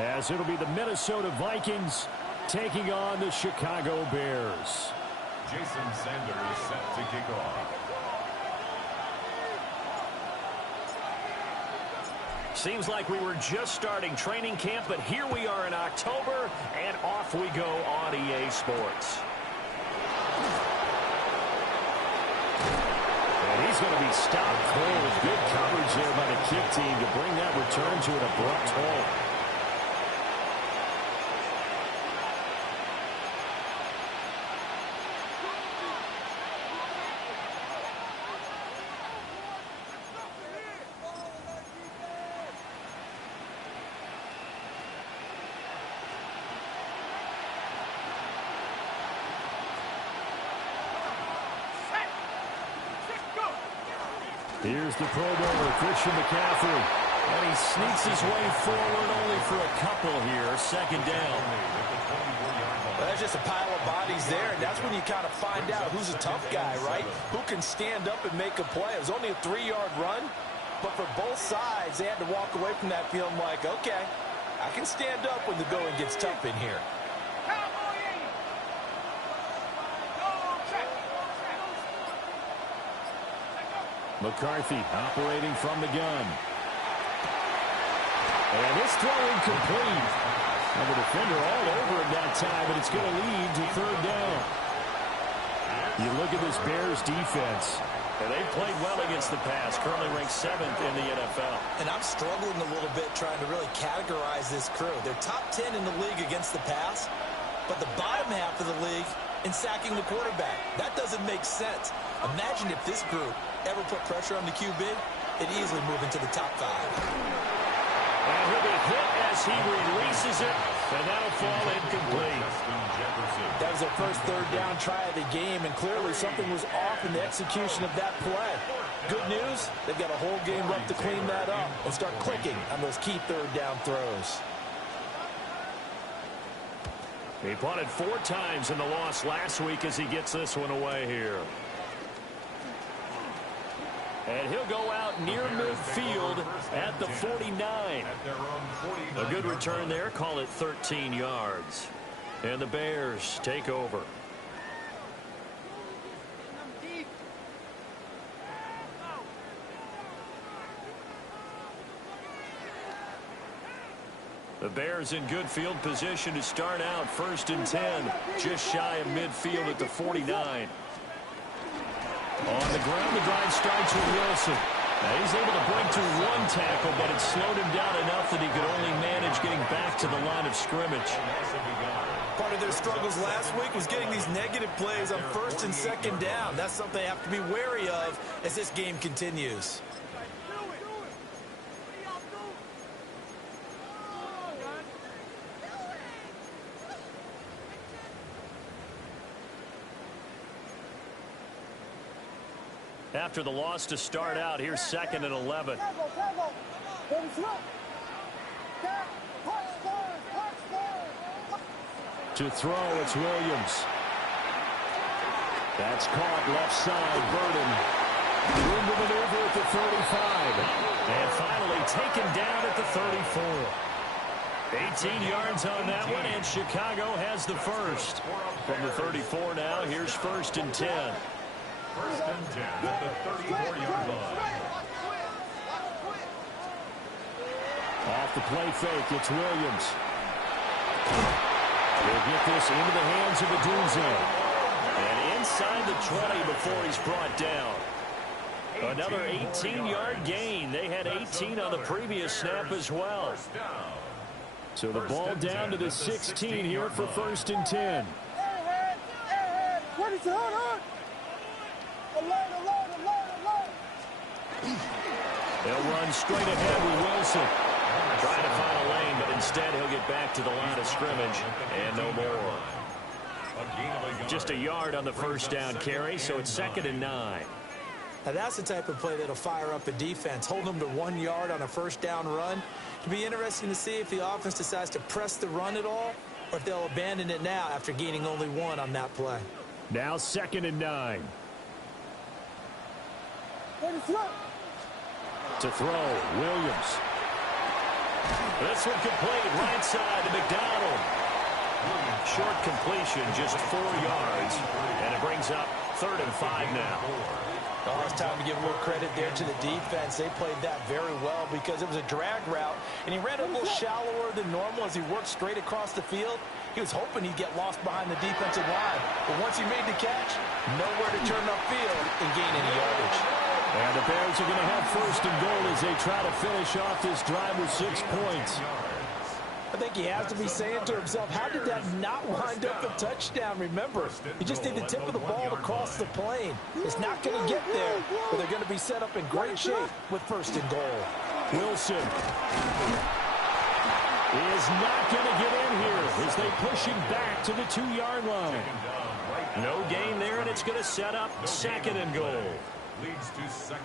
as it'll be the Minnesota Vikings taking on the Chicago Bears. Jason Sanders set to kick off. Seems like we were just starting training camp, but here we are in October, and off we go on EA Sports. And he's going to be stopped cold. Good coverage there by the kick team to bring that return to an abrupt halt. Here's the Pro Bowler, Christian McCaffrey. And he sneaks his way forward only for a couple here. Second down. Well, there's just a pile of bodies there, and that's when you kind of find out who's a tough guy, right? Who can stand up and make a play. It was only a 3-yard run, but for both sides, they had to walk away from that feeling like, okay, I can stand up when the going gets tough in here. McCarthy operating from the gun. And this throw incomplete. And the defender all over it that time, but it's going to lead to third down. You look at this Bears defense, and they've played well against the pass, currently ranked 7th in the NFL. And I'm struggling a little bit trying to really categorize this crew. They're top 10 in the league against the pass, but the bottom half of the league in sacking the quarterback. That doesn't make sense. Imagine if this group ever put pressure on the QB, it'd easily move into the top 5. And he'll be hit as he releases it, and that'll fall incomplete. That was their first third down try of the game, and clearly something was off in the execution of that play. Good news, they've got a whole game left to clean that up and start clicking on those key third down throws. He punted 4 times in the loss last week as he gets this one away here. And he'll go out near midfield at the 49. A good return there. Call it 13 yards. And the Bears take over. The Bears in good field position to start out 1st and 10. Just shy of midfield at the 49. On the ground, the drive starts with Wilson. Now he's able to break through 1 tackle, but it slowed him down enough that he could only manage getting back to the line of scrimmage. Part of their struggles last week was getting these negative plays on 1st and 2nd down. That's something they have to be wary of as this game continues. After the loss to start out, here's 2nd and 11. To throw, it's Williams. That's caught left side, Burden. Room to maneuver at the 35. And finally taken down at the 34. 18 yards on that one, and Chicago has the first. From the 34 now, here's 1st and 10. 1st and 10 at the 34-yard line. Off the play fake, it's Williams. He'll get this into the hands of Adunze. And inside the 20 before he's brought down. Another 18-yard gain. They had 18 on the previous snap as well. So the ball down to the 16 here for 1st and 10. They'll run straight ahead with Wilson. Trying to find a lane, but instead he'll get back to the line of scrimmage and no more. Just a yard on the 1st down carry, so it's 2nd and 9. Now that's the type of play that'll fire up a defense. Hold them to 1 yard on a 1st down run. It'll be interesting to see if the offense decides to press the run at all, or if they'll abandon it now after gaining only 1 on that play. Now 2nd and 9. To throw, Williams. This one complete, right side to McDonald. Short completion, just 4 yards, and it brings up 3rd and 5 now. Oh, it's time to give a little credit there to the defense. They played that very well because it was a drag route, and he ran a little shallower than normal as he worked straight across the field. He was hoping he'd get lost behind the defensive line, but once he made the catch, nowhere to turn upfield and gain any yardage. And the Bears are going to have 1st and goal as they try to finish off this drive with 6 points. I think he has to be saying to himself, how did that not wind up a touchdown? Remember, he just did the tip of the ball to cross the plane. It's not going to get there, but they're going to be set up in great shape with 1st and goal. Wilson is not going to get in here as they push him back to the 2-yard line. No gain there, and it's going to set up 2nd and goal.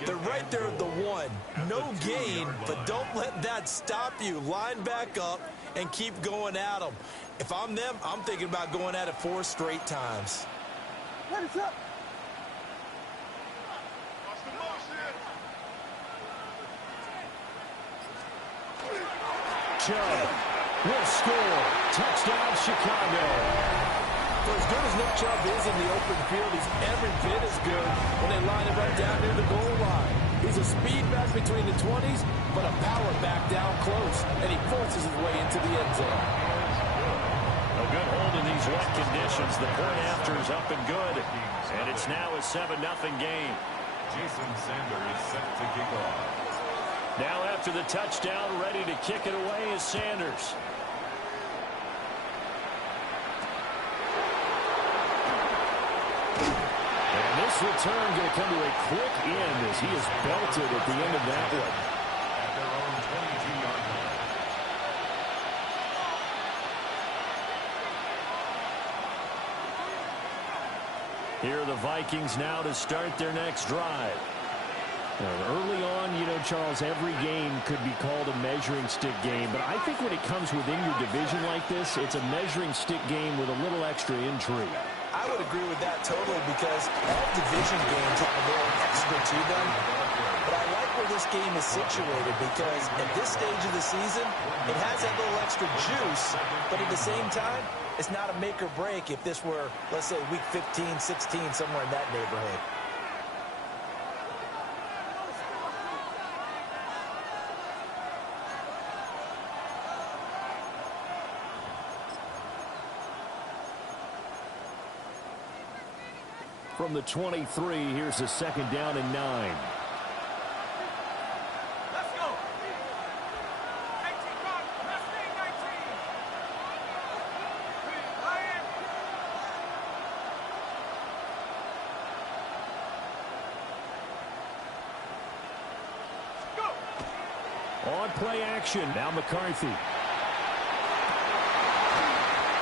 They're right there at the 1. No gain, but don't let that stop you. Line back up and keep going at them. If I'm them, I'm thinking about going at it 4 straight times. What is up? Chubb will score. Touchdown, Chicago. For as good as Nick Chubb is in the open field, he's every bit as good when they line him up down near the goal line. He's a speed back between the 20s, but a power back down close, and he forces his way into the end zone. A good hold in these wet conditions. The point after is up and good, and it's now a 7-0 game. Jason Sanders is set to kick off. Now after the touchdown, ready to kick it away is Sanders. This return going to come to a quick end as he is belted at the end of that one. At their own 22-yard line. Here are the Vikings now to start their next drive. Early on, you know, Charles, every game could be called a measuring stick game, but I think when it comes within your division like this, it's a measuring stick game with a little extra intrigue. I would agree with that totally because all division games have a little extra to them. But I like where this game is situated because at this stage of the season, it has that little extra juice, but at the same time, it's not a make or break if this were, let's say, week 15, 16, somewhere in that neighborhood. From the 23, here's a 2nd down and 9. Let's go. 19, run. Let's stay 19. Ryan. Go. On play action, now McCarthy.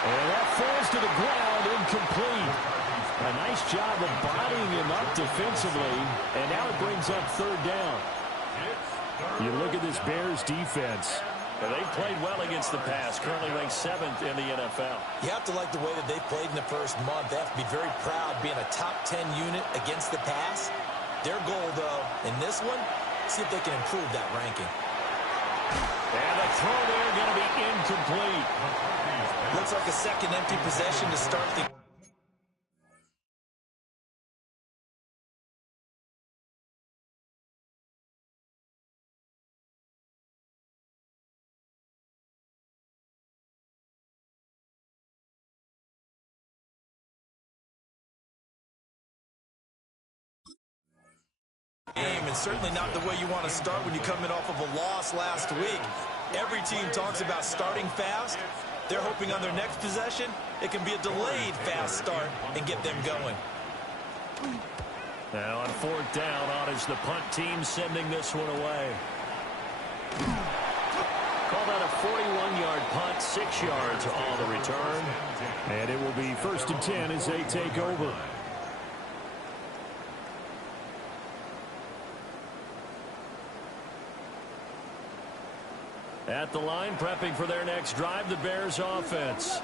And that falls to the ground, incomplete. A nice job of bodying him up defensively, and now it brings up 3rd down. You look at this Bears defense. They've played well against the pass, currently ranked 7th in the NFL. You have to like the way that they've played in the first month. They have to be very proud being a top 10 unit against the pass. Their goal, though, in this one, see if they can improve that ranking. And the throw there going to be incomplete. Looks like a second empty possession to start the game, and certainly not the way you want to start when you're coming off of a loss last week. Every team talks about starting fast. They're hoping on their next possession, it can be a delayed fast start and get them going. Now on 4th down, on is the punt team sending this one away. Called out a 41-yard punt, 6 yards on the return. And it will be 1st and 10 as they take over. At the line, prepping for their next drive, the Bears offense.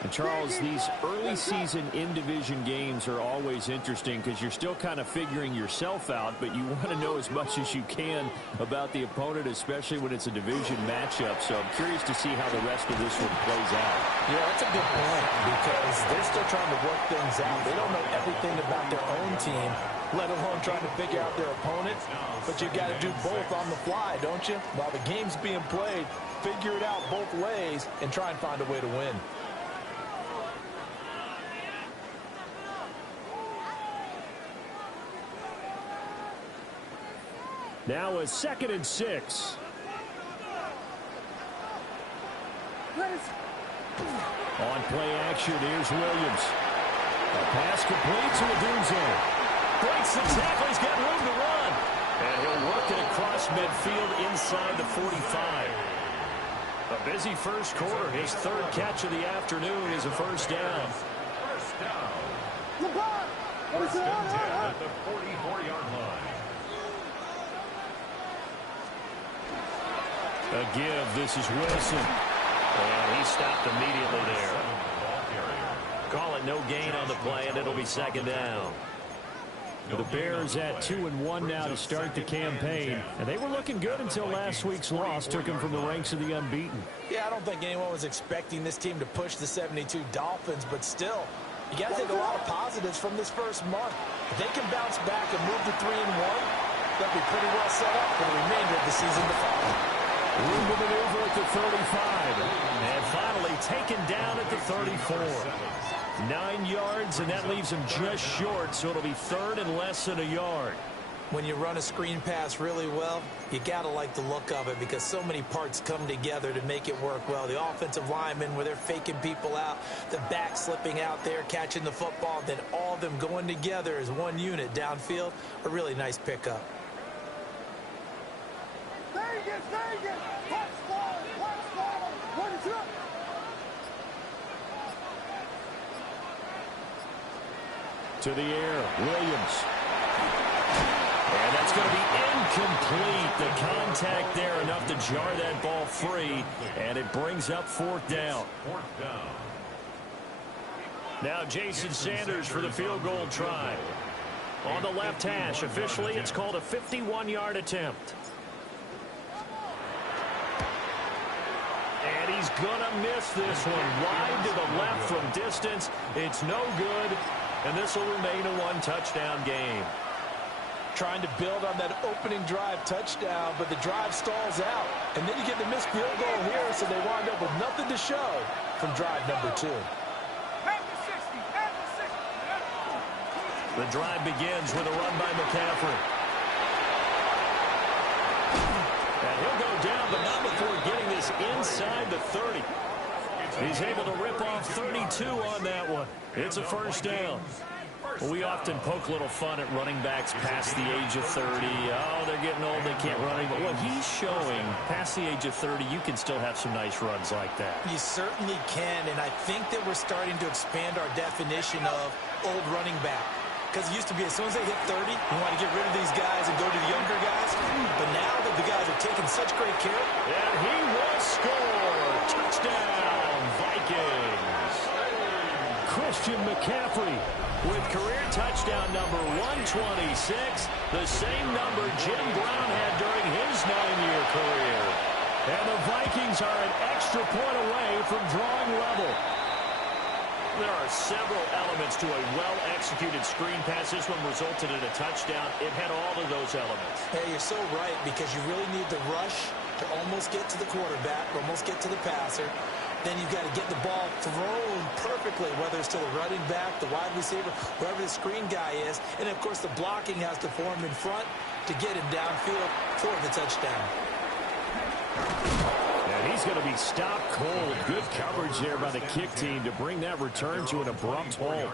And Charles, these early season in-division games are always interesting because you're still kind of figuring yourself out, but you want to know as much as you can about the opponent, especially when it's a division matchup. So I'm curious to see how the rest of this one plays out. Yeah, that's a good point because they're still trying to work things out. They don't know everything about their own team, let alone trying to figure out their opponent. But you got to do both on the fly, don't you? While the game's being played, figure it out both ways and try and find a way to win. Now a 2nd and 6. On play action, here's Williams. A pass complete to Odunze. Breaks the tackle, he's got room to run. And he'll work it across midfield inside the 45. A busy first quarter. His 3rd catch of the afternoon is a first down. First down. First and 10 at the 44-yard line. A give, this is Wilson. And he stopped immediately there. Call it no gain on the play, and it'll be 2nd down. The Bears at 2-1 now to start the campaign. And they were looking good until last week's loss took them from the ranks of the unbeaten. Yeah, I don't think anyone was expecting this team to push the 72 Dolphins, but still, you got to take a lot of positives from this first month. If they can bounce back and move to 3-1, they'll be pretty well set up for the remainder of the season to follow. Room to maneuver at the 35. And finally taken down at the 34. 9 yards, and that leaves him just short, so it'll be 3rd and less than a yard. When you run a screen pass really well, you got to like the look of it because so many parts come together to make it work well. The offensive linemen, where they're faking people out, the back slipping out there, catching the football, then all of them going together as one unit downfield, a really nice pickup. To the air, Williams. And that's going to be incomplete. The contact there enough to jar that ball free, and it brings up 4th down. Now Jason Sanders for the field goal try. On the left hash, officially it's called a 51-yard attempt. And he's going to miss this one. Wide to the left from distance. It's no good. And this will remain a 1-touchdown game. Trying to build on that opening drive touchdown, but the drive stalls out. And then you get the missed field goal here, so they wind up with nothing to show from drive number 2. The drive begins with a run by McCaffrey. And he'll go down, but not before getting this inside the 30. He's able to rip off 32 on that one. It's a first down. We often poke a little fun at running backs past the age of 30. Oh, they're getting old, they can't run anymore. What he's showing, past the age of 30, you can still have some nice runs like that. You certainly can, and I think that we're starting to expand our definition of old running back. Because it used to be as soon as they hit 30, we want to get rid of these guys and go to the younger guys. But now that the guys are taking such great care. And he will score. Touchdown, Vikings. Christian McCaffrey with career touchdown number 126, the same number Jim Brown had during his 9-year career. And the Vikings are an extra point away from drawing level. There are several elements to a well-executed screen pass. This one resulted in a touchdown. It had all of those elements. Hey, you're so right, because you really need the rush to almost get to the quarterback, almost get to the passer. Then you've got to get the ball thrown perfectly, whether it's to the running back, the wide receiver, wherever the screen guy is. And, of course, the blocking has to form in front to get him downfield for the touchdown. And he's going to be stopped cold. Good coverage there by the kick team to bring that return to an abrupt halt.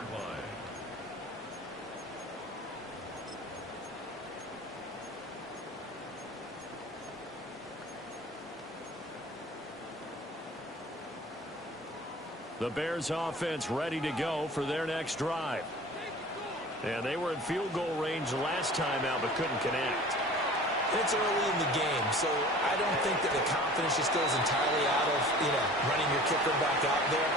The Bears offense ready to go for their next drive. And they were in field goal range last time out but couldn't connect. And it's early in the game, so I don't think that the confidence just goes entirely out of, running your kicker back out there.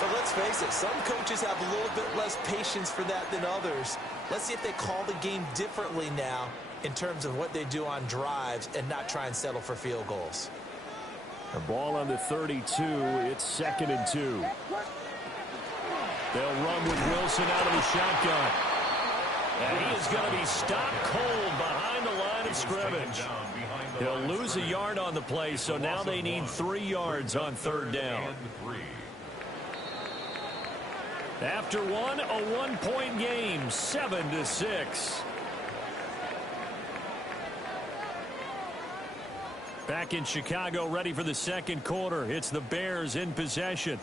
But let's face it, some coaches have a little bit less patience for that than others. Let's see if they call the game differently now in terms of what they do on drives and not try and settle for field goals. The ball on the 32. It's 2nd and 2. They'll run with Wilson out of the shotgun. And he is going to be stopped cold behind the line of scrimmage. He'll lose a yard on the play, so now they need 3 yards on 3rd down. After one, a 1-point game, 7-6. Back in Chicago, ready for the 2nd quarter. It's the Bears in possession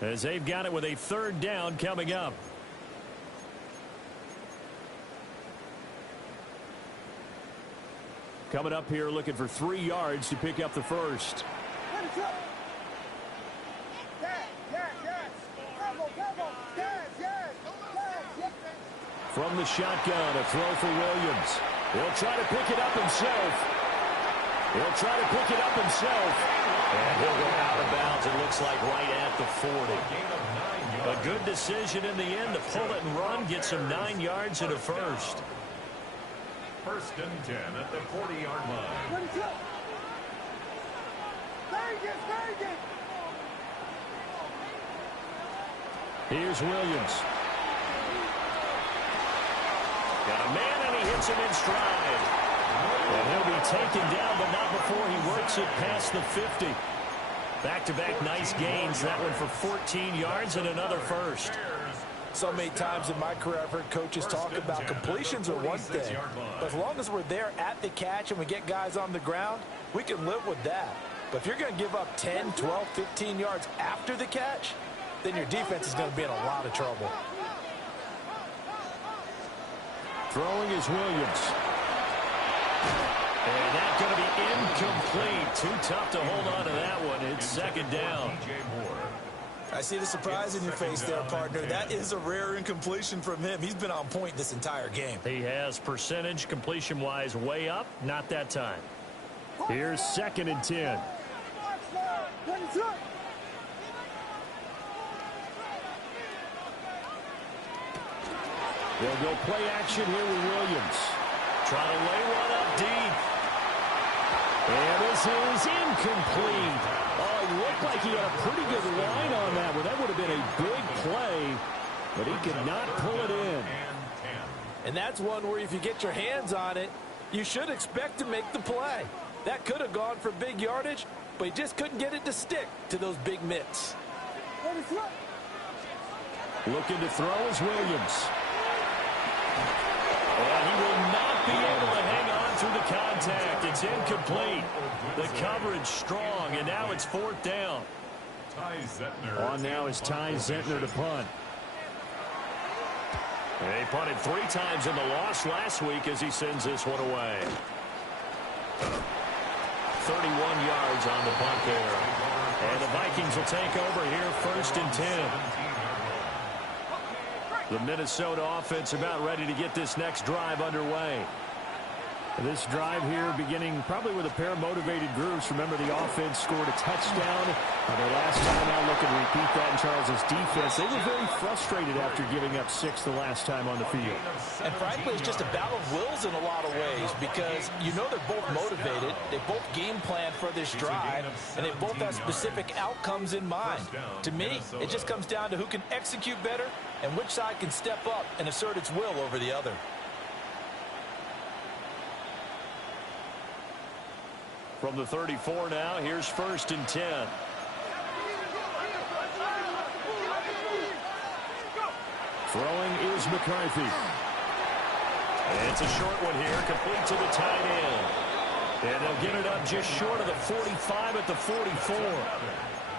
as they've got it with a 3rd down coming up. Coming up here looking for 3 yards to pick up the first. From the shotgun, a throw for Williams. He'll try to pick it up himself. And he'll go out of bounds, it looks like, right at the 40. A good decision in the end to pull it and run, get some 9 yards and a first. 1st and 10 at the 40-yard line. Here's Williams. Got a man, and he hits him in stride. And he'll be taken down, but not before he works it past the 50. Back-to-back nice gains. That one for 14 yards and another first. So many times in my career I've heard coaches talk about completions are one thing. But as long as we're there at the catch and we get guys on the ground, we can live with that. But if you're going to give up 10, 12, 15 yards after the catch, then your defense is going to be in a lot of trouble. Throwing is Williams. And that's going to be incomplete. Too tough to hold on to that one. It's 2nd down. I see the surprise in your face there, partner. That is a rare incompletion from him. He's been on point this entire game. He has percentage completion-wise way up. Not that time. Here's 2nd and 10. They'll go play action here with Williams. Trying to lay one up deep. And this is incomplete. Oh, he looked like he had a pretty good line on that one. That would have been a big play, but he could not pull it in. And that's one where if you get your hands on it, you should expect to make the play. That could have gone for big yardage, but he just couldn't get it to stick to those big mitts. Looking to throw is Williams. And he will not be able to hang on through the contact. It's incomplete. The coverage strong, and now it's 4th down. On now is Ty Zentner to punt. And he punted 3 times in the loss last week as he sends this one away. 31 yards on the punt there. And the Vikings will take over here 1st and 10. The Minnesota offense about ready to get this next drive underway. This drive here beginning probably with a pair of motivated groups. Remember, the offense scored a touchdown their last time out. Look and repeat that in Charles's defense. They were very frustrated after giving up 6 the last time on the field. And frankly, it's just a battle of wills in a lot of ways because you know they're both motivated. They both game plan for this drive, and they both have specific outcomes in mind. To me, it just comes down to who can execute better and which side can step up and assert its will over the other. From the 34 now, here's 1st and 10. Throwing is McCarthy. And it's a short one here, complete to the tight end. And they'll get it up just short of the 45 at the 44.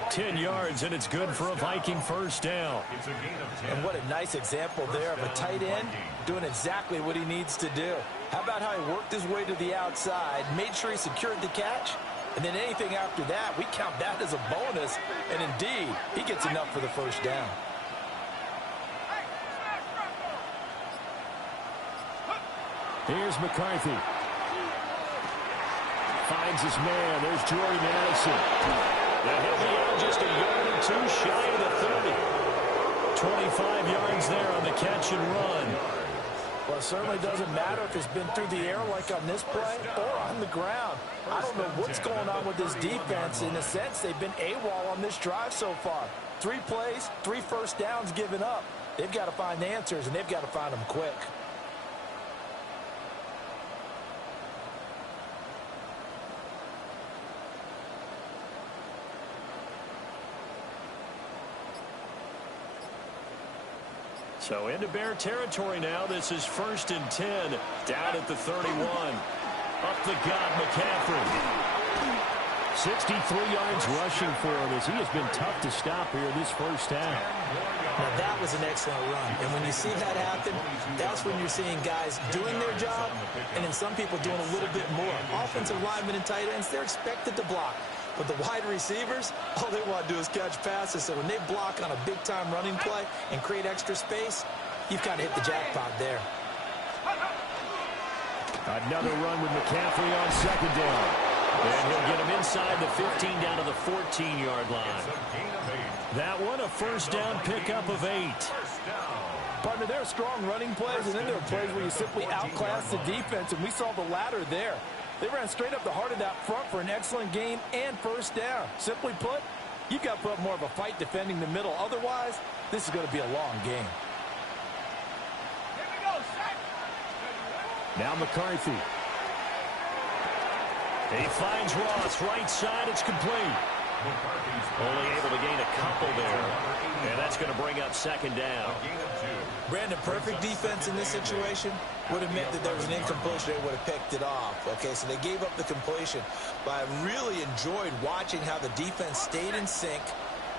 10 yards, and it's good for a Viking 1st down. And what a nice example there of a tight end doing exactly what he needs to do. How about how he worked his way to the outside, made sure he secured the catch, and then anything after that, we count that as a bonus. And indeed, he gets enough for the 1st down. Here's McCarthy. finds his man. There's Jordy Madison. And he'll be out just a yard or two shy of the 30. 25 yards there on the catch and run. Well, it certainly doesn't matter if it's been through the air like on this play or on the ground. I don't know what's going on with this defense. In a sense, they've been AWOL on this drive so far. 3 plays, 3 first downs given up. They've got to find answers, and they've got to find them quick. So into Bear territory now. This is 1st and 10 down at the 31. Up the gut, McCaffrey. 63 yards rushing for him as he has been tough to stop here this first half. Now that was an excellent run. And when you see that happen, that's when you're seeing guys doing their job and then some people doing a little bit more. Offensive linemen and tight ends, they're expected to block. But the wide receivers, all they want to do is catch passes. So when they block on a big-time running play and create extra space, you've got to hit the jackpot there. Another run with McCaffrey on 2nd down. And he'll get him inside the 15 down to the 14-yard line. That one, a first down pickup of 8. Partner, there are strong running plays, and then there are plays where you simply outclass the defense, and we saw the latter there. They ran straight up the heart of that front for an excellent game and first down. Simply put, you've got to put up more of a fight defending the middle. Otherwise, this is going to be a long game. Here we go, set. Now McCarthy. He finds Ross, right side, it's complete. Only able to gain a couple there. And that's going to bring up 2nd down. Brandon, perfect defense in this situation would have meant that there was an incompletion. They would have picked it off. Okay, so they gave up the completion. But I really enjoyed watching how the defense stayed in sync,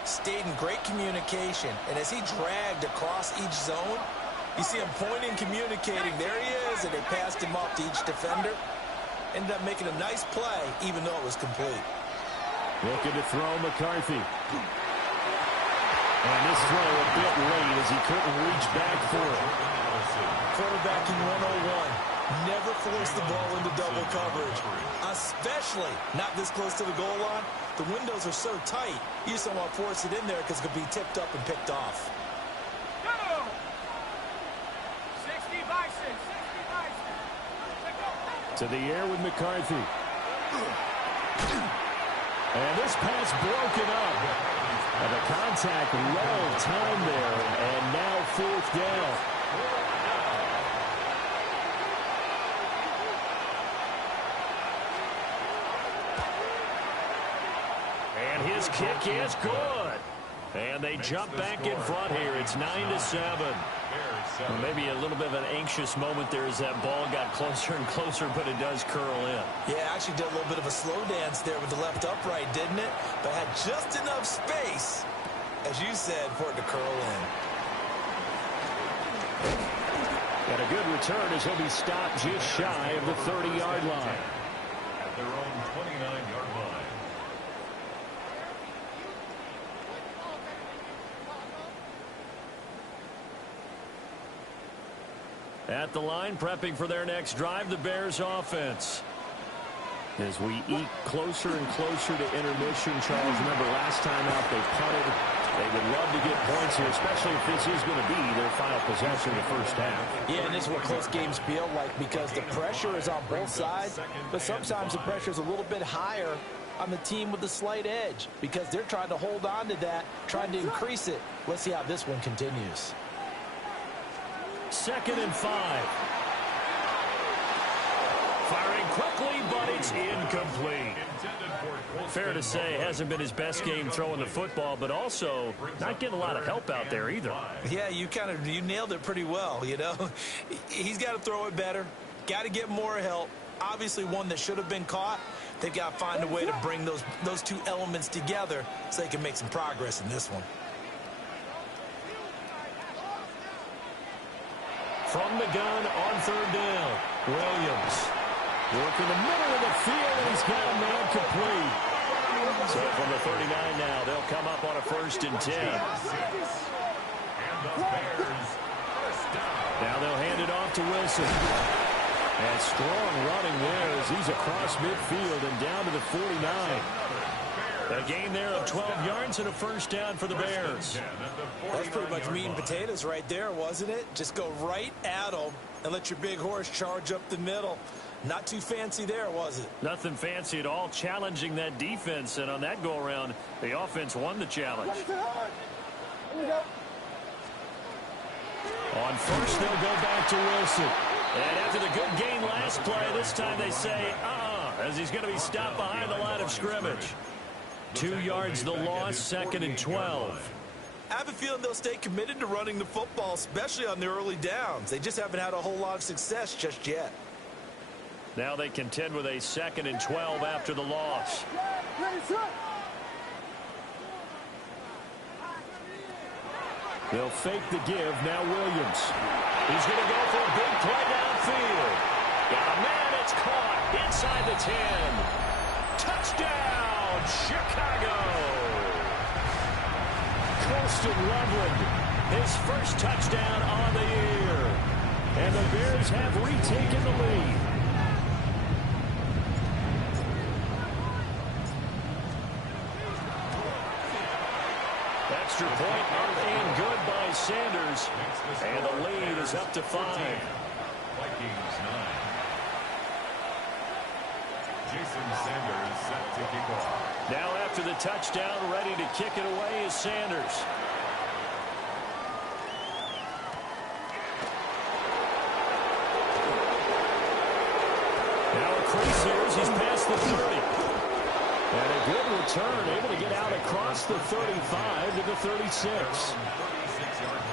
stayed in great communication. And as he dragged across each zone, you see him pointing, communicating. There he is, and they passed him off to each defender. Ended up making a nice play, even though it was complete. Looking to throw McCarthy. And this throw a bit late as he couldn't reach back for it. Quarterbacking 101. Never force the ball into double coverage, especially not this close to the goal line. The windows are so tight, you just don't want to force it in there because it could be tipped up and picked off. Go! 60 Bison, 60 Bison. To the air with McCarthy. And this pass broken up. And the contact well timed there. And now 4th down. And his kick is good. And they jump back in front here. It's 9-7. Well, maybe a little bit of an anxious moment there as that ball got closer and closer, but it does curl in. Yeah, actually did a little bit of a slow dance there with the left upright, didn't it? But had just enough space, as you said, for it to curl in. And a good return as he'll be stopped just shy of the 30-yard line. At their own 29-yard line. At the line, prepping for their next drive, the Bears offense. As we eke closer and closer to intermission, Charles, remember last time out they punted. They would love to get points here, especially if this is going to be their final possession of the first half. Yeah, and this is what close games feel like because the pressure is on both sides, but sometimes the pressure is a little bit higher on the team with the slight edge because they're trying to hold on to that, trying to increase it. Let's see how this one continues. 2nd and 5. Firing quickly, but it's incomplete. Fair to say, hasn't been his best game throwing the football, but also not getting a lot of help out there either. Yeah, you nailed it pretty well, you know. He's got to throw it better, got to get more help. Obviously one that should have been caught. They've got to find a way to bring those two elements together so they can make some progress in this one. From the gun on 3rd down, Williams. Working the middle of the field, and he's got a man complete. So from the 39 now, they'll come up on a 1st and 10. And the Bears first down. Now they'll hand it off to Wilson. And strong running there as he's across midfield and down to the 49. A gain there of 12 yards and a first down for the Bears. That's pretty much meat and potatoes right there, wasn't it? Just go right at them and let your big horse charge up the middle. Not too fancy there, was it? Nothing fancy at all, challenging that defense. And on that go-around, the offense won the challenge. On first, they'll go back to Wilson. And after the good gain last play, this time they say, as he's going to be stopped behind the line of scrimmage. 2 yards the loss, 2nd and 12. I have a feeling they'll stay committed to running the football, especially on the early downs. They just haven't had a whole lot of success just yet. Now they contend with a 2nd and 12 after the loss. They'll fake the give. Now Williams. He's going to go for a big play downfield. Got a man. It's caught inside the 10. Touchdown, Chicago. Colston Loveland, his first touchdown on the year. And the Bears have retaken the lead. Extra point up and good by Sanders. And the lead is up to 5. Vikings 9. Jason Sanders set to kick off. Now after the touchdown, ready to kick it away is Sanders. Now a crease here as he's past the 30. And a good return, able to get out across the 35 to the 36. 36-yard line.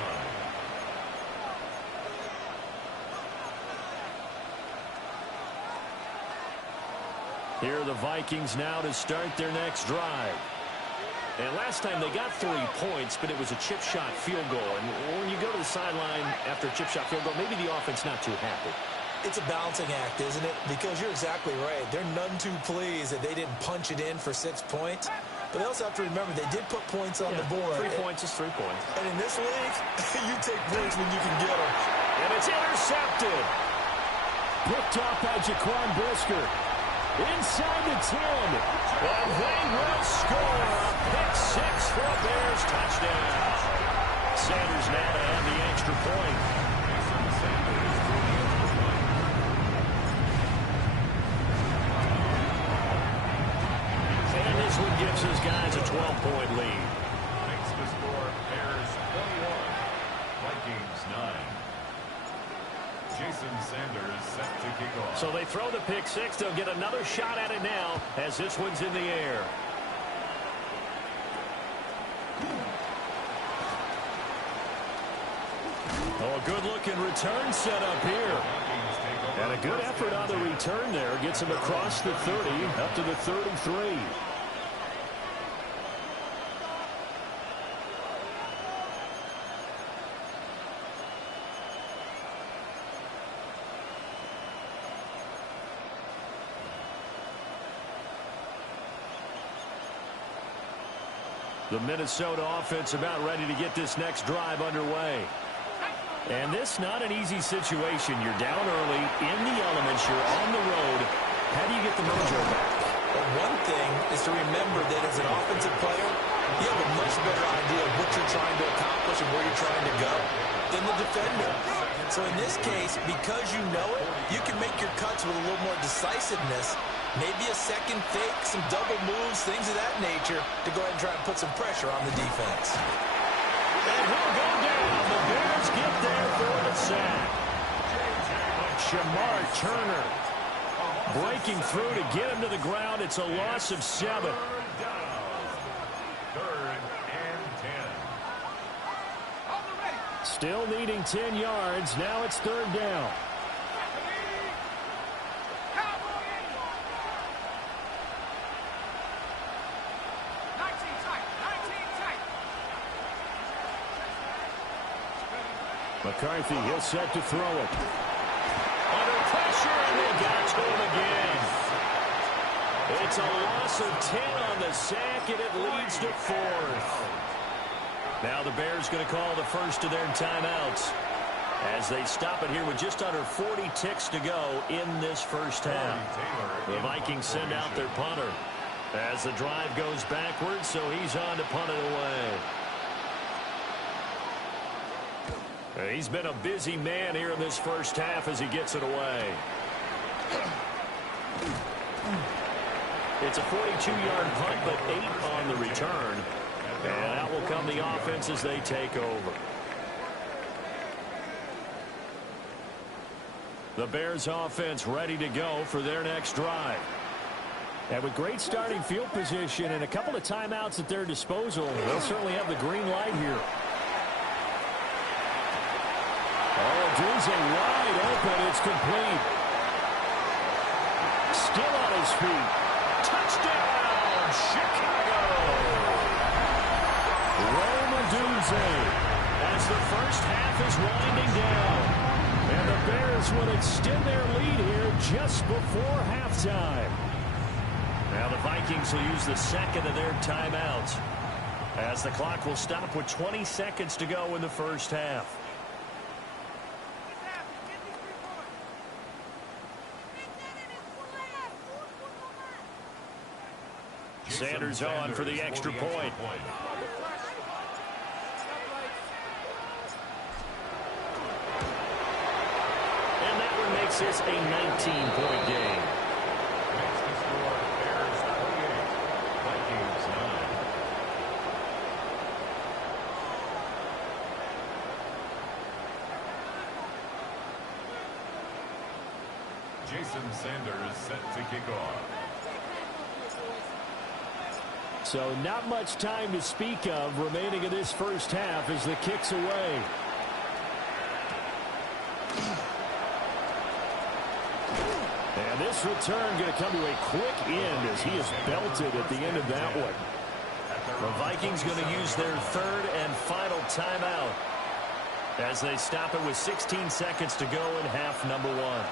Here are the Vikings now to start their next drive. And last time they got 3 points, but it was a chip shot field goal. And when you go to the sideline after a chip shot field goal, maybe the offense not too happy. It's a balancing act, isn't it? Because you're exactly right. They're none too pleased that they didn't punch it in for 6 points. But they also have to remember they did put points on the board. 3 points is 3 points. And in this league, you take points when you can get them. And it's intercepted. Picked off by Jaquan Brisker. Inside the 10. And they will score. A pick 6 for a Bears touchdown. Sanders now to have the extra point. And this one gives his guys a 12-point lead. Makes the score Bears 21. Vikings 9. Jason Sanders set to kick off. So they throw the pick 6. They'll get another shot at it now as this one's in the air. Oh, a good-looking return set up here. And a good effort on the return there. Gets him across the 30, up to the 33. The Minnesota offense about ready to get this next drive underway. And this not an easy situation. You're down early, in the elements, you're on the road. How do you get the mojo back? Well, one thing is to remember that as an offensive player, you have a much better idea of what you're trying to accomplish and where you're trying to go than the defender. So in this case, because you know it, you can make your cuts with a little more decisiveness. Maybe a second fake, some double moves, things of that nature to go ahead and try and put some pressure on the defense. And he'll go down. The Bears get there for the sack. Shamar Turner breaking through to get him to the ground. It's a loss of 7. Third and 10. Still needing 10 yards. Now it's 3rd down. McCarthy, he'll set to throw it. Under pressure, and they got to him again. It's a loss of 10 on the sack, and it leads to 4th. Now the Bears going to call the first of their timeouts. as they stop it here with just under 40 ticks to go in this first half. The Vikings send out their punter as the drive goes backwards, so he's on to punt it away. He's been a busy man here in this first half as he gets it away. It's a 42-yard punt, but 8 on the return. And out will come the offense as they take over. The Bears offense ready to go for their next drive. And with great starting field position and a couple of timeouts at their disposal, they'll certainly have the green light here. Oh, Dunze wide open. It's complete. Still on his feet. Touchdown, Chicago! Rome Dunze as the first half is winding down. And the Bears will extend their lead here just before halftime. Now the Vikings will use the second of their timeouts as the clock will stop with 20 seconds to go in the first half. Sanders on for the extra point. And that one makes this a 19-point game. Makes the score Bears 28, Vikings 9. Jason Sanders set to kick off. So not much time to speak of remaining in this first half as the kick's away. And this return going to come to a quick end as he is belted at the end of that one. The Vikings going to use their third and final timeout as they stop it with 16 seconds to go in half number one.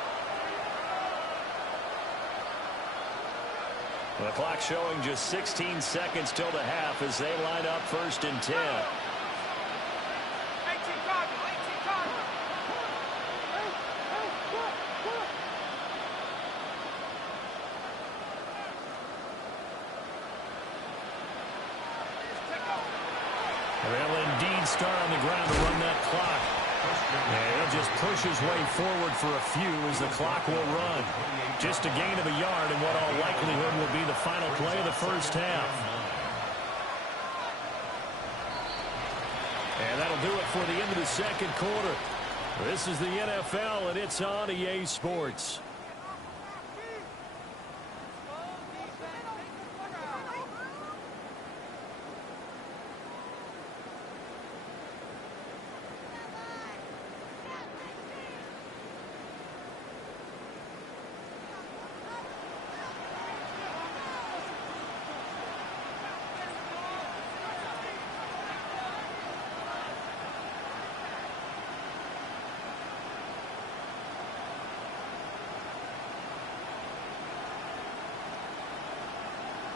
The clock showing just 16 seconds till the half as they line up first and 10. They'll indeed start on the ground to run that clock. And he'll just push his way forward for a few as the clock will run. Just a gain of a yard in what all likelihood will be the final play of the first half. And that'll do it for the end of the second quarter. This is the NFL, and it's on EA Sports.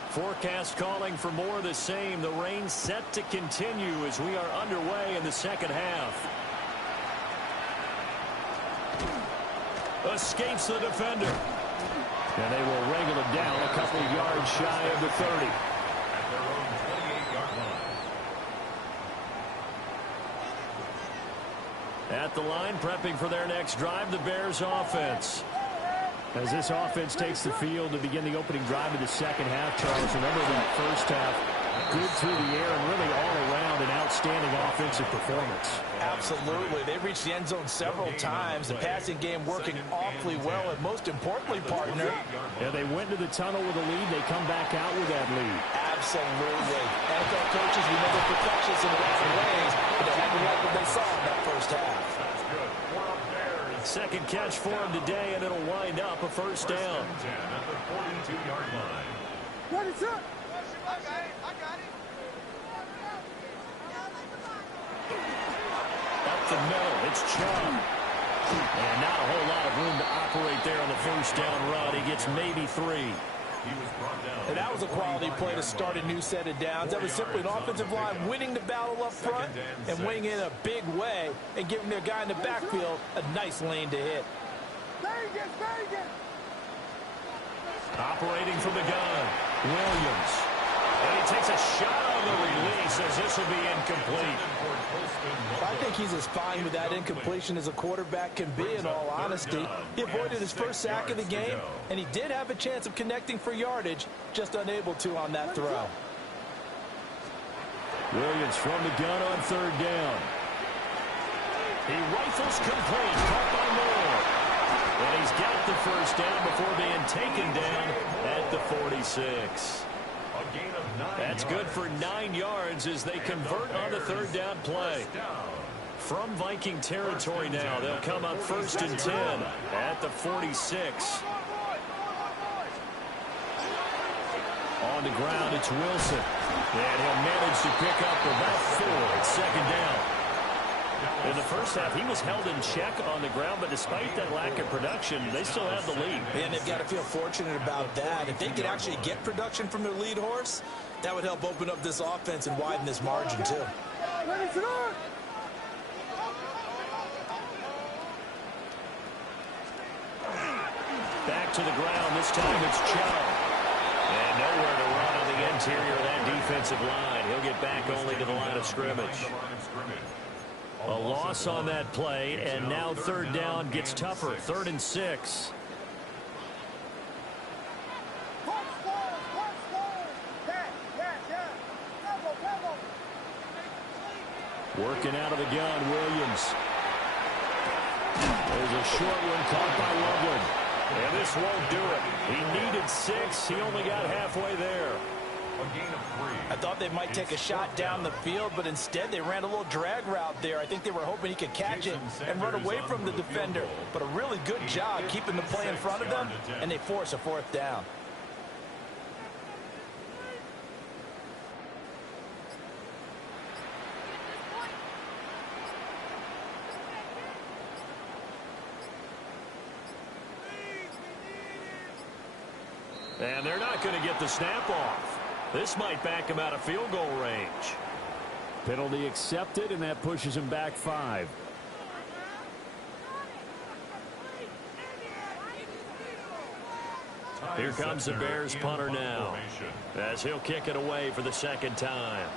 Forecast calling for more of the same. The rain set to continue as we are underway in the second half. Escapes the defender. And they will wrangle it down a couple yards shy of the 30. At their own 28-yard line. At the line, prepping for their next drive, the Bears offense. As this offense takes the field to begin the opening drive of the second half, Charles, remember that first half, good through the air and really all around an outstanding offensive performance. Absolutely. They reached the end zone several times. The passing game working awfully well, and most importantly, partner. Yeah, they went to the tunnel with a lead. They come back out with that lead. Absolutely. NFL coaches, we know they're perfectionists in a lot of ways, but they had to like what they saw in that first half. That's good. Second catch for him today, and it'll wind up a first down. First and 10 at the 42-yard line. What is up? I got it. Up the middle, it's Chubb. And not a whole lot of room to operate there on the first down run. He gets maybe 3. And that was a quality play to start a new set of downs. That was simply an offensive line winning the battle up front and winning in a big way and giving their guy in the backfield a nice lane to hit. Operating from the gun, Williams. And he takes a shot on the release as this will be incomplete. I think he's as fine with that incompletion as a quarterback can be, in all honesty. He avoided his first sack of the game, and he did have a chance of connecting for yardage, just unable to on that throw. Williams from the gun on third down. He rifles complete, caught by Moore. And he's got the first down before being taken down at the 46. That's good for 9 yards as they convert on the third down play. From Viking territory now, they'll come up 1st and 10 at the 46. On the ground, it's Wilson. And he'll manage to pick up about 4 at second down. In the first half, he was held in check on the ground, but despite that lack of production, they still have the lead. And they've got to feel fortunate about that. If they could actually get production from their lead horse, that would help open up this offense and widen this margin, too. Back to the ground. This time it's Chow. And nowhere to run on the interior of that defensive line. He'll get back only to the line of scrimmage. A loss on that play, and now third down gets tougher. 3rd and 6. Working out of the gun, Williams. There's a short one caught by Loveland. And this won't do it. He needed 6. He only got halfway there. I thought they might take a shot down the field, but instead they ran a little drag route there. I think they were hoping he could catch it and run away from the defender. But a really good job keeping the play in front of them, and they force a 4th down. And they're not going to get the snap off. This might back him out of field goal range. Penalty accepted, and that pushes him back 5. Here comes the Bears punter now, as he'll kick it away for the 2nd time.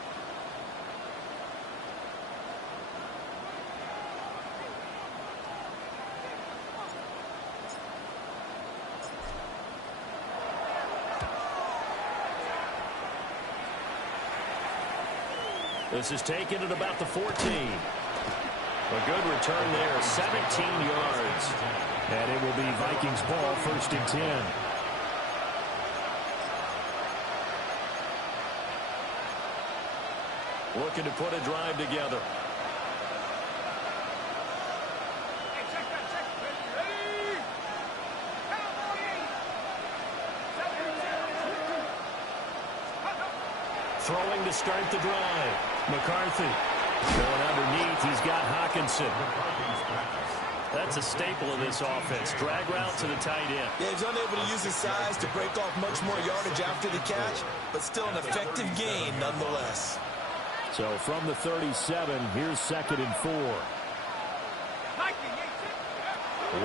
This is taken at about the 14. A good return there, 17 yards. And it will be Vikings ball, 1st and 10. Looking to put a drive together. Throwing to start the drive. McCarthy going underneath. He's got Hawkinson. That's a staple of this offense. Drag route to the tight end. Yeah, he's unable to use his size to break off much more yardage after the catch, but still an effective gain nonetheless. So from the 37, here's 2nd and 4.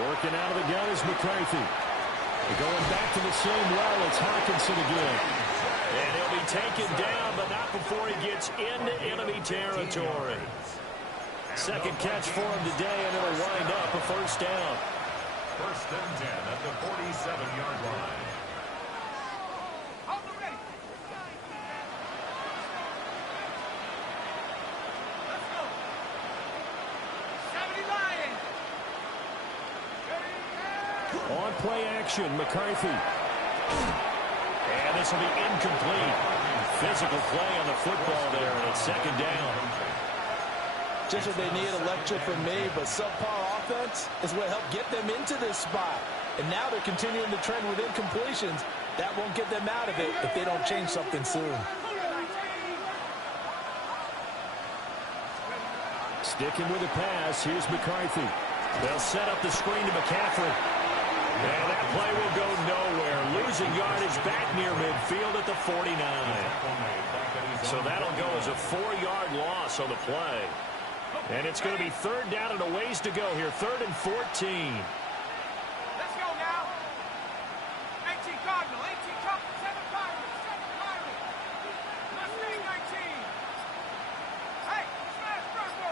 Working out of the gun is McCarthy. Going back to the same well, it's Hawkinson again. And he'll be taken down, but not before he gets into enemy territory. 2nd catch for him today, and it'll wind up a 1st down. 1st and 10 at the 47-yard line. On play action, McCarthy. And this will be incomplete. Physical play on the football there, and it's 2nd down. Just what they need, a lecture from me, but subpar offense is what helped get them into this spot. And now they're continuing to trend with incompletions. That won't get them out of it if they don't change something soon. Sticking with the pass, here's McCarthy. They'll set up the screen to McCaffrey. And that play will go nowhere. Losing yardage back near midfield at the 49. So that'll go as a 4-yard loss on the play. And it's going to be third down and a ways to go here. 3rd and 14. Let's go now. 18 Cardinal, 18 Cardinal, 7 Pirates, 7 Pirates. Mustang 19. Hey, smash Bronco.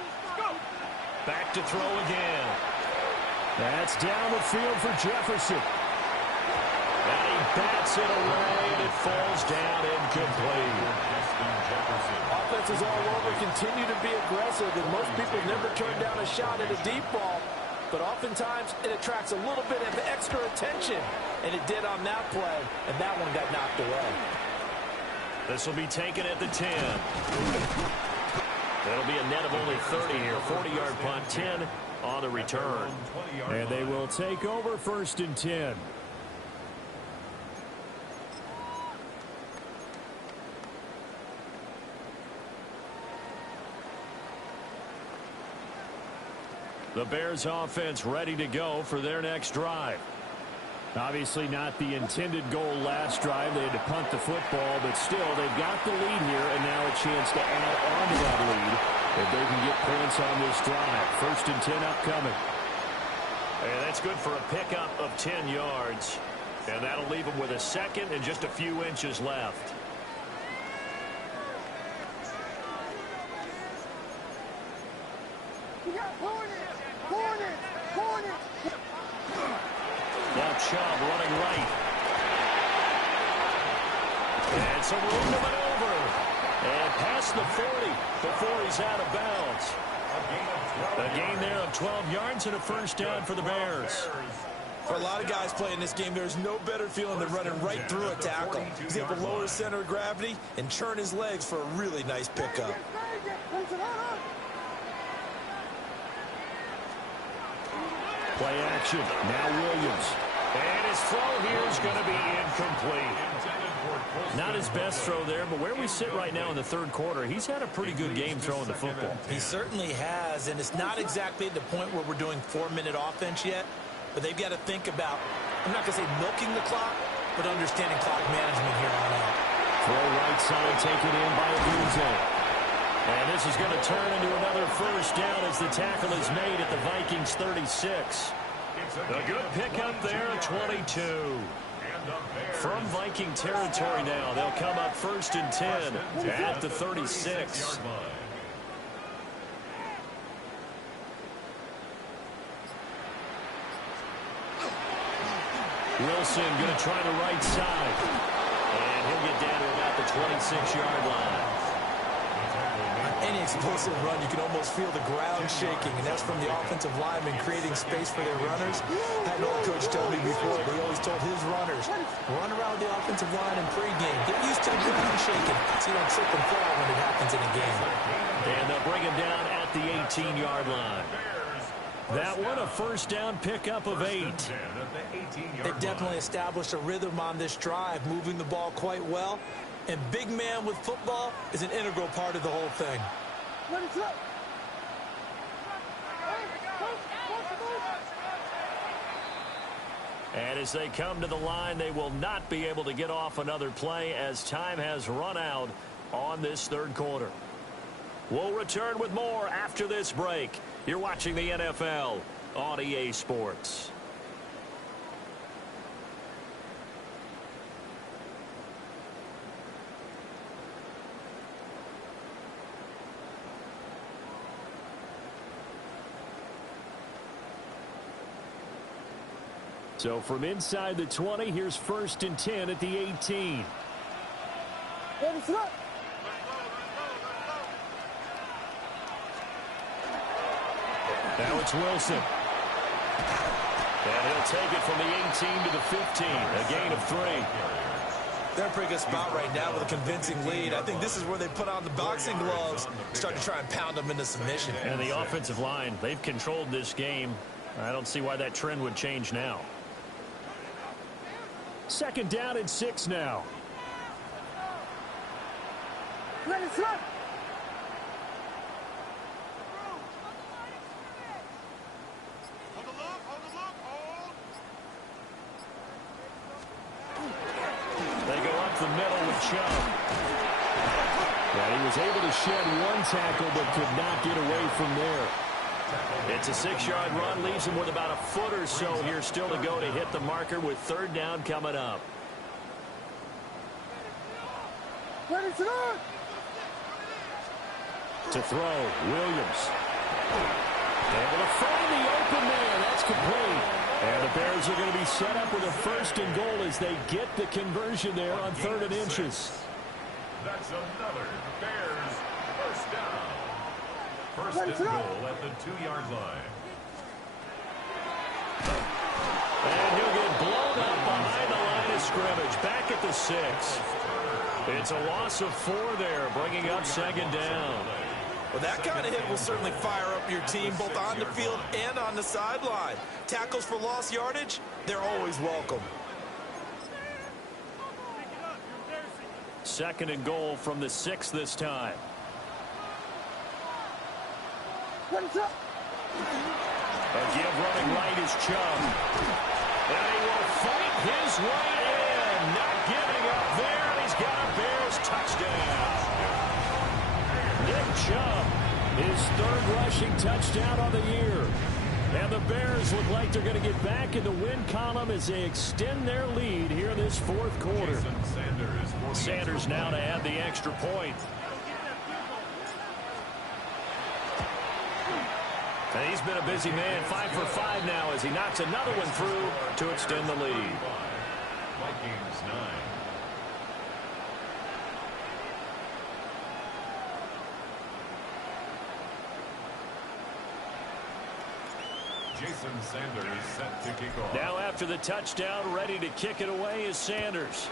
Let's go. Back to throw again. That's down the field for Jefferson. And he bats it away, and it falls down incomplete. Offenses all over continue to be aggressive, and most people never turn down a shot at a deep ball. But oftentimes, it attracts a little bit of extra attention, and it did on that play, and that one got knocked away. This will be taken at the 10. That'll be a net of only 30 here. 40-yard punt, 10 on the return. And they will take over 1st and 10. The Bears offense ready to go for their next drive. Obviously not the intended goal last drive. They had to punt the football, but still they've got the lead here, and now a chance to add on to that lead if they can get points on this drive. 1st and 10 upcoming. And that's good for a pickup of 10 yards. And that'll leave them with a second and just a few inches left. Now Chubb running right. And some room to maneuver. And past the 40 before he's out of bounds. A gain there of 12 yards and a 1st down for the Bears. For a lot of guys playing this game, there's no better feeling than running right through a tackle. He's able to lower his center of gravity and churn his legs for a really nice pickup. Play action. Now Williams. And his throw here is going to be incomplete. Not his best throw there, but where we sit right now in the 3rd quarter, he's had a pretty good game throwing the football. He certainly has, and it's not exactly at the point where we're doing 4-minute offense yet, but they've got to think about, I'm not going to say milking the clock, but understanding clock management here on out. Throw right side, taken in by Abunze. And this is going to turn into another 1st down as the tackle is made at the Vikings 36. A good pickup there, 22. From Viking territory now, they'll come up 1st and 10 at the 36. Wilson going to try the right side. And he'll get down to about the 26-yard line. Any explosive run, you can almost feel the ground shaking, and that's from the offensive linemen creating space for their runners. I had an old coach tell me before, he always told his runners, run around the offensive line in pregame. Get used to the ground shaking so you don't trip and fall when it happens in a game. And they'll bring him down at the 18-yard line. That one, a 1st down pickup of 8. They definitely established a rhythm on this drive, moving the ball quite well. And big man with football is an integral part of the whole thing. And as they come to the line, they will not be able to get off another play as time has run out on this 3rd quarter. We'll return with more after this break. You're watching the NFL on EA Sports. So from inside the 20, here's 1st and 10 at the 18. Now it's Wilson. And he'll take it from the 18 to the 15, a gain of 3. They're in a pretty good spot right now with a convincing lead. I think this is where they put on the boxing gloves, start to try and pound them into submission. And the offensive line, they've controlled this game. I don't see why that trend would change now. 2nd down and 6 now. the middle with Chubb. Yeah, he was able to shed one tackle but could not get away from there. It's a 6-yard run, leaves him with about a foot or so here still to go to hit the marker with third down coming up. To throw, Williams. Able to find the open man. That's complete. And the Bears are going to be set up with a first and goal as they get the conversion there on 3rd and inches. That's another Bears first down. First and goal at the 2-yard line. And he'll get blown up behind the line of scrimmage. Back at the 6. It's a loss of 4 there, bringing up 2nd down. Well, that kind of hit will certainly fire up your team both on the field and on the sideline. Tackles for lost yardage, they're always welcome. 2nd and goal from the 6 this time. A give running right is Chubb. And he will fight his way in. Not giving up there. He's got a Bears touchdown. Nick Chubb, his 3rd rushing touchdown on the year. And the Bears look like they're going to get back in the win column as they extend their lead here in this 4th quarter. Sanders now to add the extra point. And he's been a busy man, 5 for 5 now as he knocks another one through to extend the lead. Vikings 9. Jason Sanders set to kick off. Now after the touchdown, ready to kick it away is Sanders.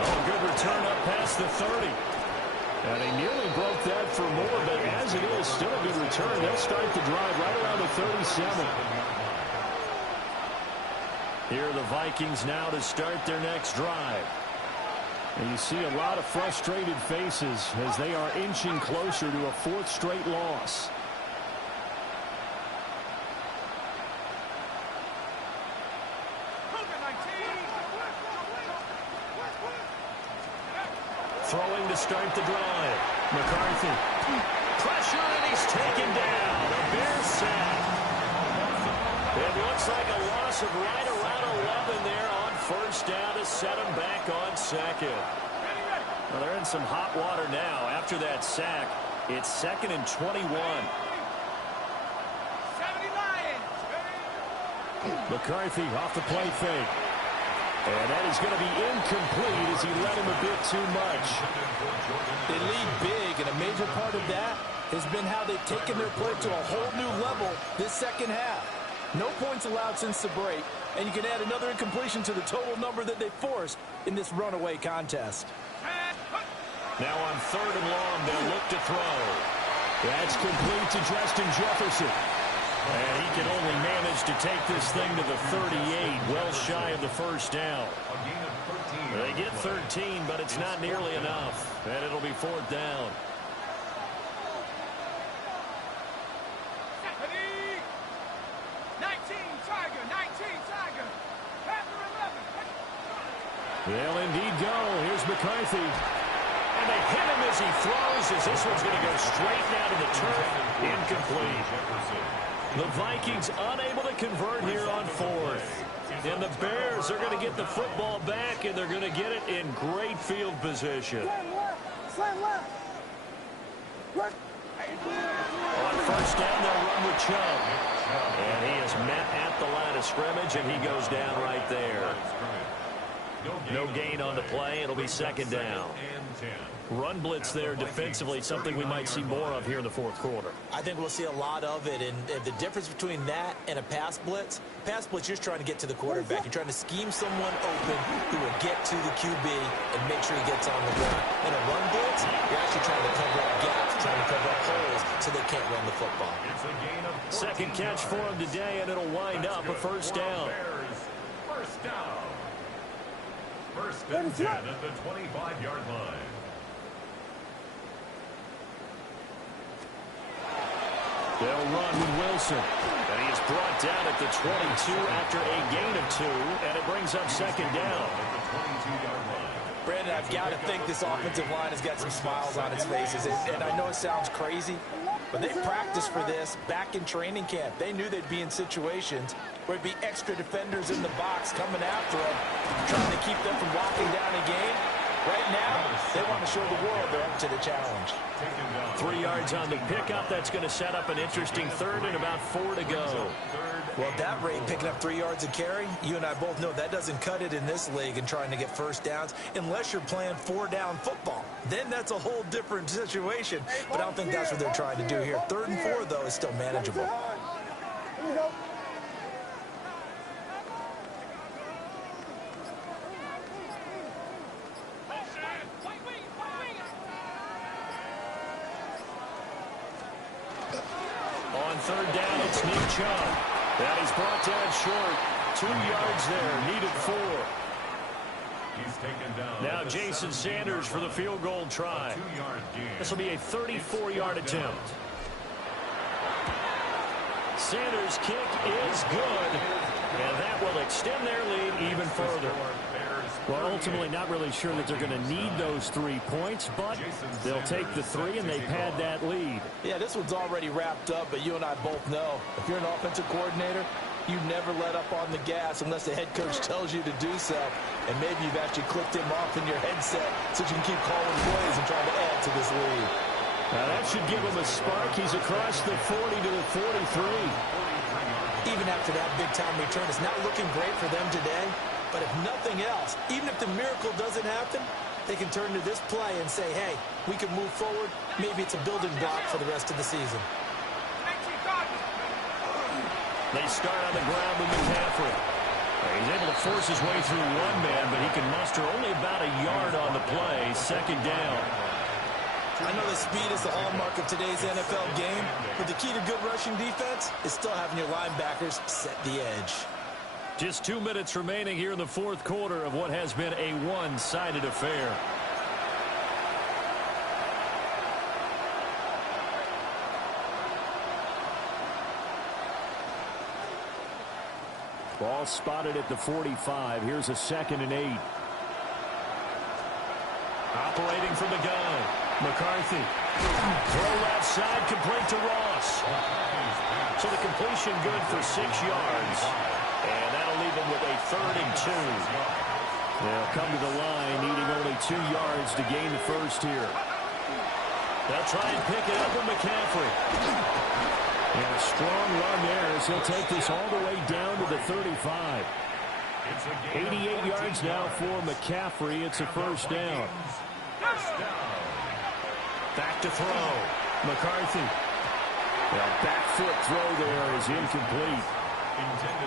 Oh, good return up past the 30. And he nearly broke that for more, but as it is, still a good return. They'll start the drive right around the 37. Here are the Vikings now to start their next drive. And you see a lot of frustrated faces as they are inching closer to a 4th straight loss. Throwing to start the drive. McCarthy. Pressure, and he's taken down. A Bears sack. It looks like a loss of right around 11 there on 1st down to set him back on 2nd. Well, they're in some hot water now. After that sack, it's 2nd and 21. 70 Lions. McCarthy off the play fake. And that is going to be incomplete as he let him a bit too much. They lead big, and a major part of that has been how they've taken their play to a whole new level this 2nd half. No points allowed since the break, and you can add another incompletion to the total number that they forced in this runaway contest. Now on 3rd and long, they'll look to throw. That's complete to Justin Jefferson. And he can only manage to take this thing to the 38, well shy of the 1st down. They get 13, but it's not nearly enough. And it'll be 4th down. 19 Tiger, 19 Tiger. Panther 11. They'll indeed go. Here's McCarthy. And they hit him as he throws, as this one's going to go straight down to the turf. Incomplete. The Vikings unable to convert here on 4th. And the Bears are going to get the football back, and they're going to get it in great field position. On 1st down, they'll run with Chubb. And he is met at the line of scrimmage, and he goes down right there. No gain on the play. It'll be 2nd down. Run blitz there defensively, something we might see more of here in the 4th quarter. I think we'll see a lot of it, and the difference between that and a pass blitz, you're just trying to get to the quarterback. You're trying to scheme someone open who will get to the QB and make sure he gets on the run. In a run blitz, you're actually trying to cover up gaps, trying to cover up holes so they can't run the football. 2nd catch for him today, and it'll wind up a 1st down. First down. 1st and 10 at the 25-yard line. They'll run with Wilson. And he is brought down at the 22 after a gain of 2, and it brings up second down. Brandon, I've got to think this offensive line has got some smiles on its faces. And I know it sounds crazy, but they practiced for this back in training camp. They knew they'd be in situations where there'd be extra defenders in the box coming after them, trying to keep them from locking down a game. Right now, they want to show the world they're up to the challenge. 3 yards on the pickup. That's going to set up an interesting third and about 4 to go. Well, at that rate, picking up 3 yards a carry, you and I both know that doesn't cut it in this league and trying to get first downs unless you're playing 4-down football. Then that's a whole different situation. But I don't think that's what they're trying to do here. 3rd and 4, though, is still manageable. On 3rd down, it's Nick Chubb. And he's brought down short. 2 yards there, needed 4. He's taken down. Now Jason Sanders for the field goal try. This will be a 34-yard attempt. Sanders' kick is good, and that will extend their lead even further. Well, ultimately not really sure that they're going to need those 3 points, but they'll take the 3 and they pad that lead. Yeah, this one's already wrapped up, but you and I both know if you're an offensive coordinator, you never let up on the gas unless the head coach tells you to do so. And maybe you've actually clicked him off in your headset so you can keep calling plays and trying to add to this lead. Now that should give him a spark. He's across the 40 to the 43. Even after that big-time return, it's not looking great for them today. But if nothing else, even if the miracle doesn't happen, they can turn to this play and say, hey, we can move forward. Maybe it's a building block for the rest of the season. They start on the ground with McCaffrey. He's able to force his way through 1 man, but he can muster only about a yard on the play. 2nd down. I know that speed is the hallmark of today's NFL game, but the key to good rushing defense is still having your linebackers set the edge. Just 2 minutes remaining here in the 4th quarter of what has been a one-sided affair. Ball spotted at the 45. Here's a 2nd and 8. Operating from the gun. McCarthy. Throw left side, complete to Ross. So the completion good for 6 yards. And that'll leave him with a 3rd and 2. They'll come to the line, needing only 2 yards to gain the first here. They'll try and pick it up with McCaffrey. And a strong run there as he'll take this all the way down to the 35. 88 yards now for McCaffrey. It's a first down. Back to throw. McCarthy. Well, back foot throw there is incomplete.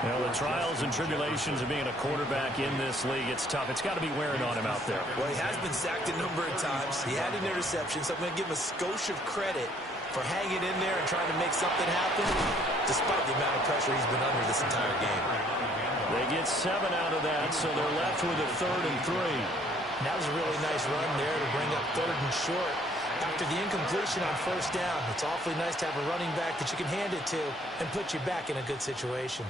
Well, the trials and tribulations of being a quarterback in this league, it's tough. It's got to be wearing on him out there. Well, he has been sacked a number of times. He had an interception, so I'm going to give him a skosh of credit for hanging in there and trying to make something happen, despite the amount of pressure he's been under this entire game. They get 7 out of that, so they're left with a 3rd and 3. That was a really nice run there to bring up 3rd and short. After the incompletion on 1st down, it's awfully nice to have a running back that you can hand it to and put you back in a good situation.